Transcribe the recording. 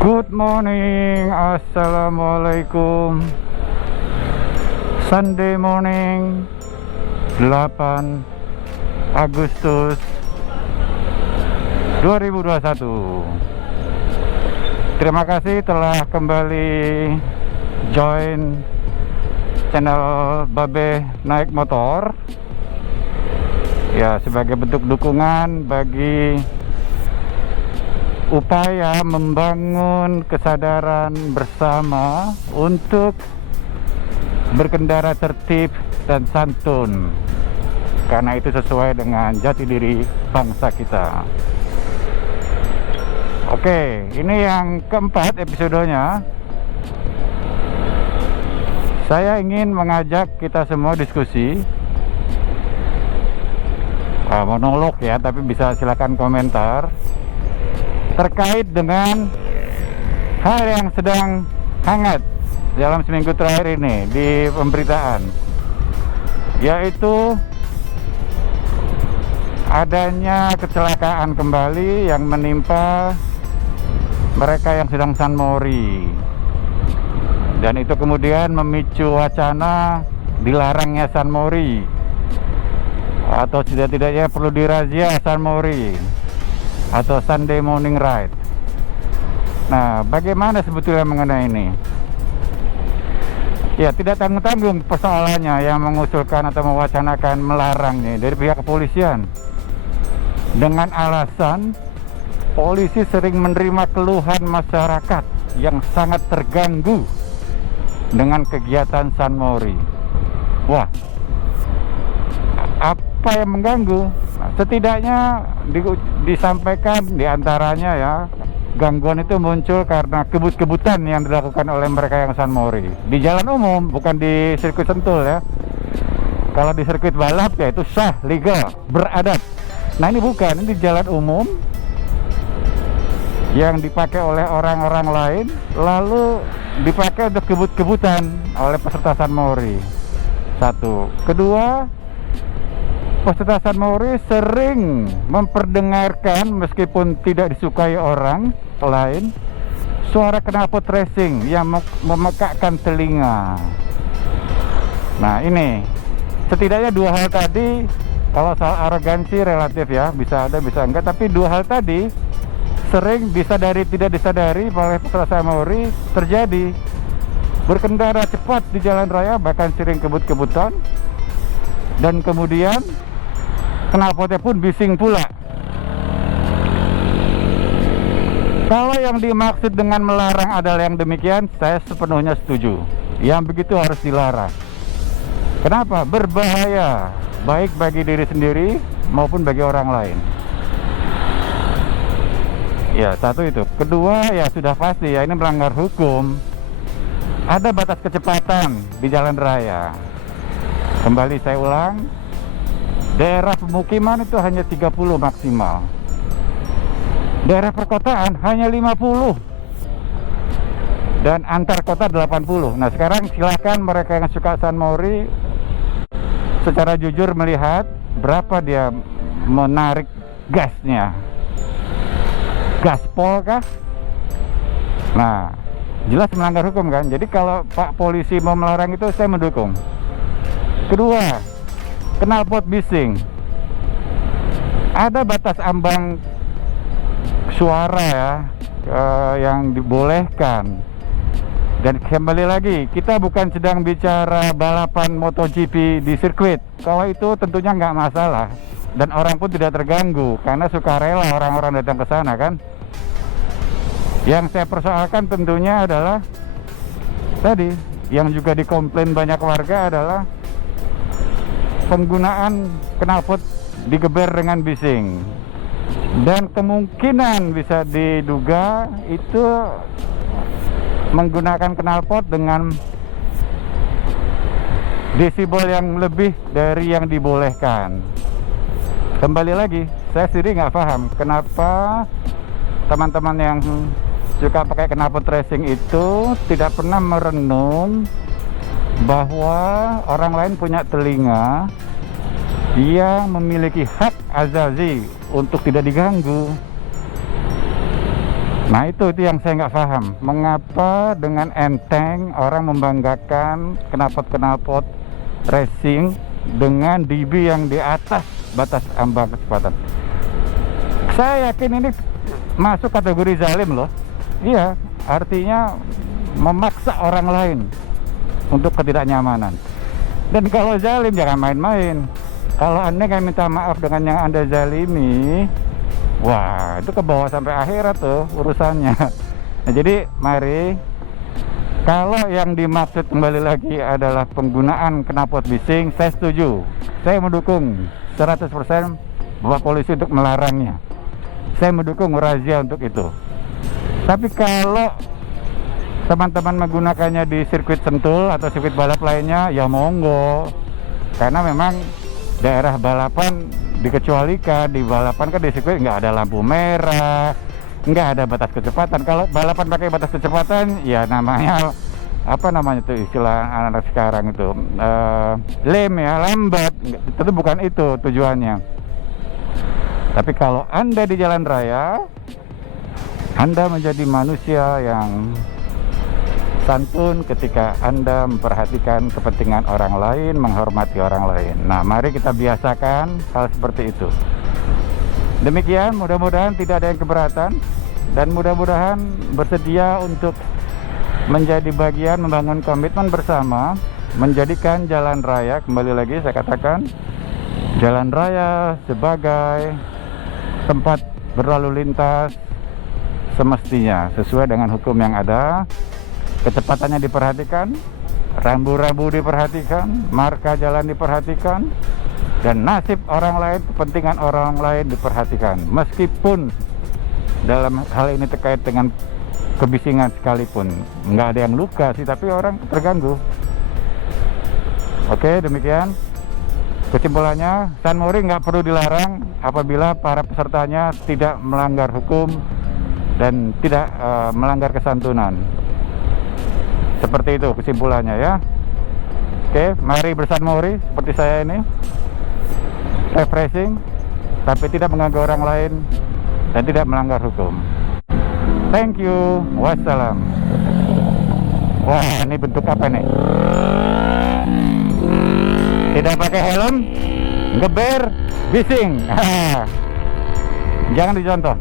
Good morning, assalamualaikum. Sunday morning, 8 Agustus 2021. Terima kasih telah kembali join channel Babe Naik Motor. Ya, sebagai bentuk dukungan bagi upaya membangun kesadaran bersama untuk berkendara tertib dan santun, karena itu sesuai dengan jati diri bangsa kita. Oke, ini yang keempat episodenya. Saya ingin mengajak kita semua diskusi, monolog ya, tapi bisa silakan komentar terkait dengan hal yang sedang hangat dalam seminggu terakhir ini di pemberitaan, yaitu adanya kecelakaan kembali yang menimpa mereka yang sedang San Mori, dan itu kemudian memicu wacana dilarangnya San Mori atau tidak-tidaknya perlu dirazia San Mori atau Sunday morning ride. Nah, bagaimana sebetulnya mengenai ini? Ya, tidak tanggung-tanggung persoalannya yang mengusulkan atau mewacanakan melarangnya dari pihak kepolisian, dengan alasan polisi sering menerima keluhan masyarakat yang sangat terganggu dengan kegiatan San Mori. Wah, apa yang mengganggu? Setidaknya disampaikan diantaranya ya, gangguan itu muncul karena kebut-kebutan yang dilakukan oleh mereka yang San Mori di jalan umum, bukan di sirkuit Sentul ya. Kalau di sirkuit balap ya itu sah, legal, beradab. Nah, ini bukan, ini di jalan umum yang dipakai oleh orang-orang lain, lalu dipakai untuk kebut-kebutan oleh peserta San Mori. Satu. Kedua, peserta San Mori sering memperdengarkan, meskipun tidak disukai orang lain, suara knalpot racing yang memekakkan telinga. Nah, ini setidaknya dua hal tadi. Kalau soal arogansi relatif ya, bisa ada bisa enggak, tapi dua hal tadi sering disadari tidak disadari oleh peserta San Mori terjadi. Berkendara cepat di jalan raya, bahkan sering kebut-kebutan, dan kemudian knalpotnya pun bising pula. Kalau yang dimaksud dengan melarang adalah yang demikian, saya sepenuhnya setuju. Yang begitu harus dilarang. Kenapa? Berbahaya, baik bagi diri sendiri maupun bagi orang lain. Ya, satu itu. Kedua, ya sudah pasti ya, ini melanggar hukum. Ada batas kecepatan di jalan raya. Kembali saya ulang, daerah pemukiman itu hanya 30 maksimal. Daerah perkotaan hanya 50. Dan antar kota 80. Nah, sekarang silakan mereka yang suka San Mori secara jujur melihat berapa dia menarik gasnya. Gaspol kah? Nah, jelas melanggar hukum kan? Jadi kalau Pak Polisi mau melarang itu, saya mendukung. Kedua, knalpot bising. Ada batas ambang suara ya, yang dibolehkan. Dan kembali lagi, kita bukan sedang bicara balapan MotoGP di sirkuit. Kalau itu tentunya nggak masalah, dan orang pun tidak terganggu karena sukarela orang-orang datang ke sana kan. Yang saya persoalkan tentunya adalah tadi, yang juga dikomplain banyak warga adalah penggunaan knalpot digeber dengan bising, dan kemungkinan bisa diduga itu menggunakan knalpot dengan desibel yang lebih dari yang dibolehkan. Kembali lagi, saya sendiri nggak paham kenapa teman-teman yang suka pakai knalpot racing itu tidak pernah merenung bahwa orang lain punya telinga yang memiliki hak azazi untuk tidak diganggu. Nah itu yang saya nggak paham, mengapa dengan enteng orang membanggakan knalpot racing dengan DB yang di atas batas ambang kecepatan. Saya yakin ini masuk kategori zalim loh. Iya, artinya memaksa orang lain untuk ketidaknyamanan. Dan kalau zalim jangan main-main. Kalau Anda nggak minta maaf dengan yang Anda zalimi, wah itu ke bawah sampai akhirat tuh urusannya. Nah, jadi mari, kalau yang dimaksud kembali lagi adalah penggunaan knalpot bising, saya setuju. Saya mendukung 100% Bapak Polisi untuk melarangnya. Saya mendukung razia untuk itu. Tapi kalau teman-teman menggunakannya di sirkuit Sentul atau sirkuit balap lainnya, ya monggo. Karena memang daerah balapan dikecualikan. Di balapan kan di sirkuit nggak ada lampu merah, nggak ada batas kecepatan. Kalau balapan pakai batas kecepatan, ya namanya apa namanya tuh istilah anak-anak sekarang itu lem ya, lambat. Tentu bukan itu tujuannya. Tapi kalau Anda di jalan raya, Anda menjadi manusia yang santun ketika Anda memperhatikan kepentingan orang lain, menghormati orang lain. Nah, mari kita biasakan hal seperti itu. Demikian, mudah-mudahan tidak ada yang keberatan, dan mudah-mudahan bersedia untuk menjadi bagian membangun komitmen bersama, menjadikan jalan raya, kembali lagi saya katakan, jalan raya sebagai tempat berlalu lintas semestinya sesuai dengan hukum yang ada. Kecepatannya diperhatikan, rambu-rambu diperhatikan, marka jalan diperhatikan, dan nasib orang lain, kepentingan orang lain diperhatikan. Meskipun dalam hal ini terkait dengan kebisingan sekalipun, nggak ada yang luka sih, tapi orang terganggu. Oke, demikian kesimpulannya. San Mori nggak perlu dilarang apabila para pesertanya tidak melanggar hukum dan tidak melanggar kesantunan. Seperti itu kesimpulannya ya. Oke, mari bersan Mori seperti saya ini, refreshing tapi tidak mengganggu orang lain dan tidak melanggar hukum. Thank you, wassalam. Wah, ini bentuk apa nih? Tidak pakai helm, ngeber, bising. Jangan dicontoh.